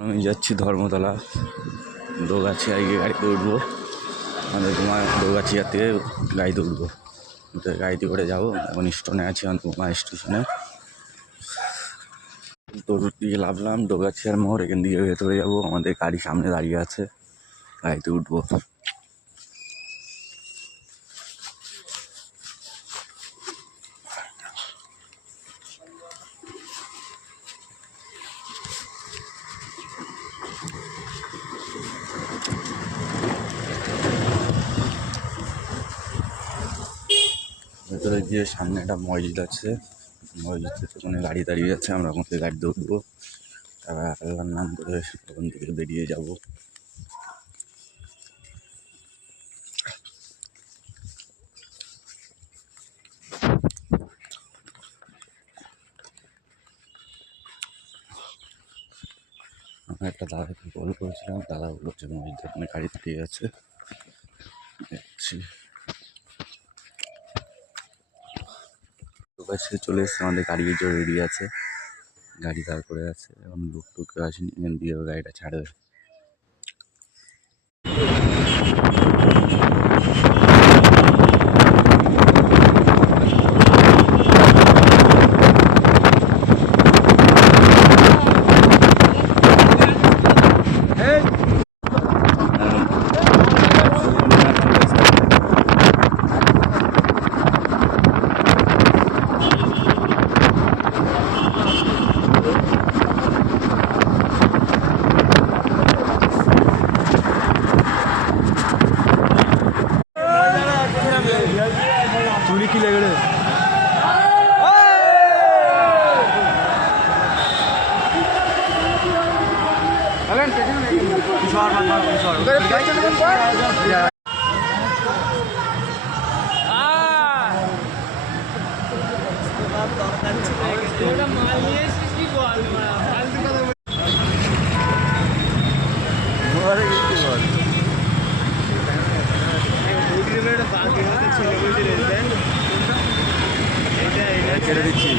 আমি যাচ্ছি ধর্মতলা দোগাছিয়া গিয়ে গাড়িতে উঠবো। আমাদের তোমার দোগাছিয়া থেকে গাড়িতে উঠবো, গাড়িতে করে যাবো। এখন স্টেশনে আছি, তোমার স্টেশনে তোর দিকে লাভলাম দোগাছিয়ার মোড়। এখান দিকে ভেতরে যাবো, আমাদের গাড়ি সামনে দাঁড়িয়ে আছে, গাড়িতে উঠবো। ভেতরে গিয়ে সামনে একটা মসজিদ আছে, মসজিদের ওখানে গাড়ি দাঁড়িয়ে আছে। আমরা ওখান থেকে গাড়িতে উঠবো, তারপর আল্লাহর নাম করে ওখান থেকে বেরিয়ে যাবো। আমি একটা দাদাকে কল করেছিলাম, দাদা বললো যে মসজিদের ওখানে গাড়ি দাঁড়িয়ে আছে, দেখছি। চলে এসছে, আমাদের গাড়ি রেডি আছে, গাড়ি দাঁড় করে আছে। এখন লোক টোক আসেনি, এখান দিয়ে গাড়িটা ছাড়বে। चूड़ी की लगड़े ছেড়ে দিচ্ছি।